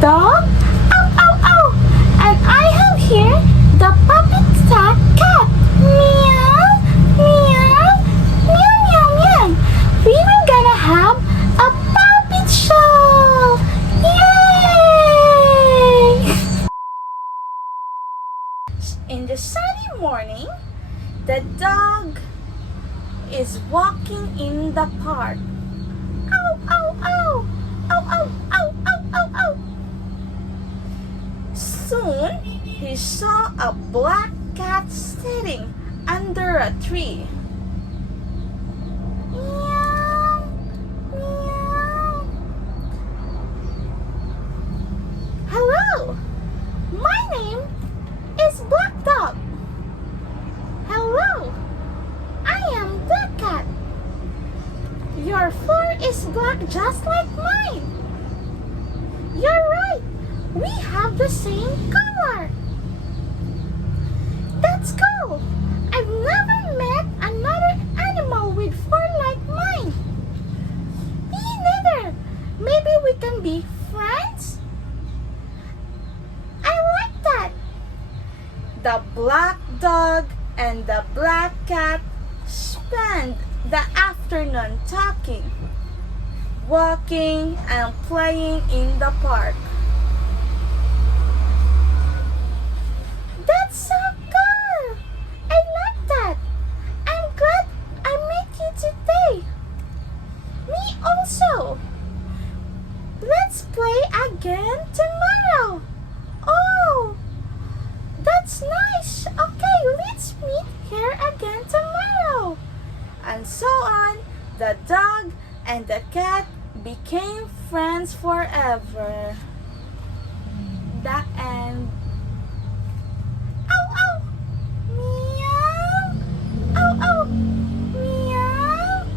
dog. Ow, ow, ow. And I have here the puppet cat. Meow, meow, meow, meow, meow. We were gonna have a puppet show. Yay! In the sunny morning, the dog is walking in the park. Ow, ow, ow. Ow, ow, ow, ow, ow, ow. Soon, he saw a black cat sitting under a tree. Meow, meow. Hello, my name is Black Dog. Hello, I am Black Cat. Your fur is black just like mine. You're right. We have the same color. That's cool. I've never met another animal with fur like mine. Me neither. Maybe we can be friends? I like that. The black dog and the black cat spent the afternoon talking, walking, and playing in the park. That's so cool! I like that. I'm glad I met you today. Me also. Let's play again tomorrow. Oh, that's nice. Okay, let's meet here again tomorrow. And so on, the dog and the cat became friends forever. The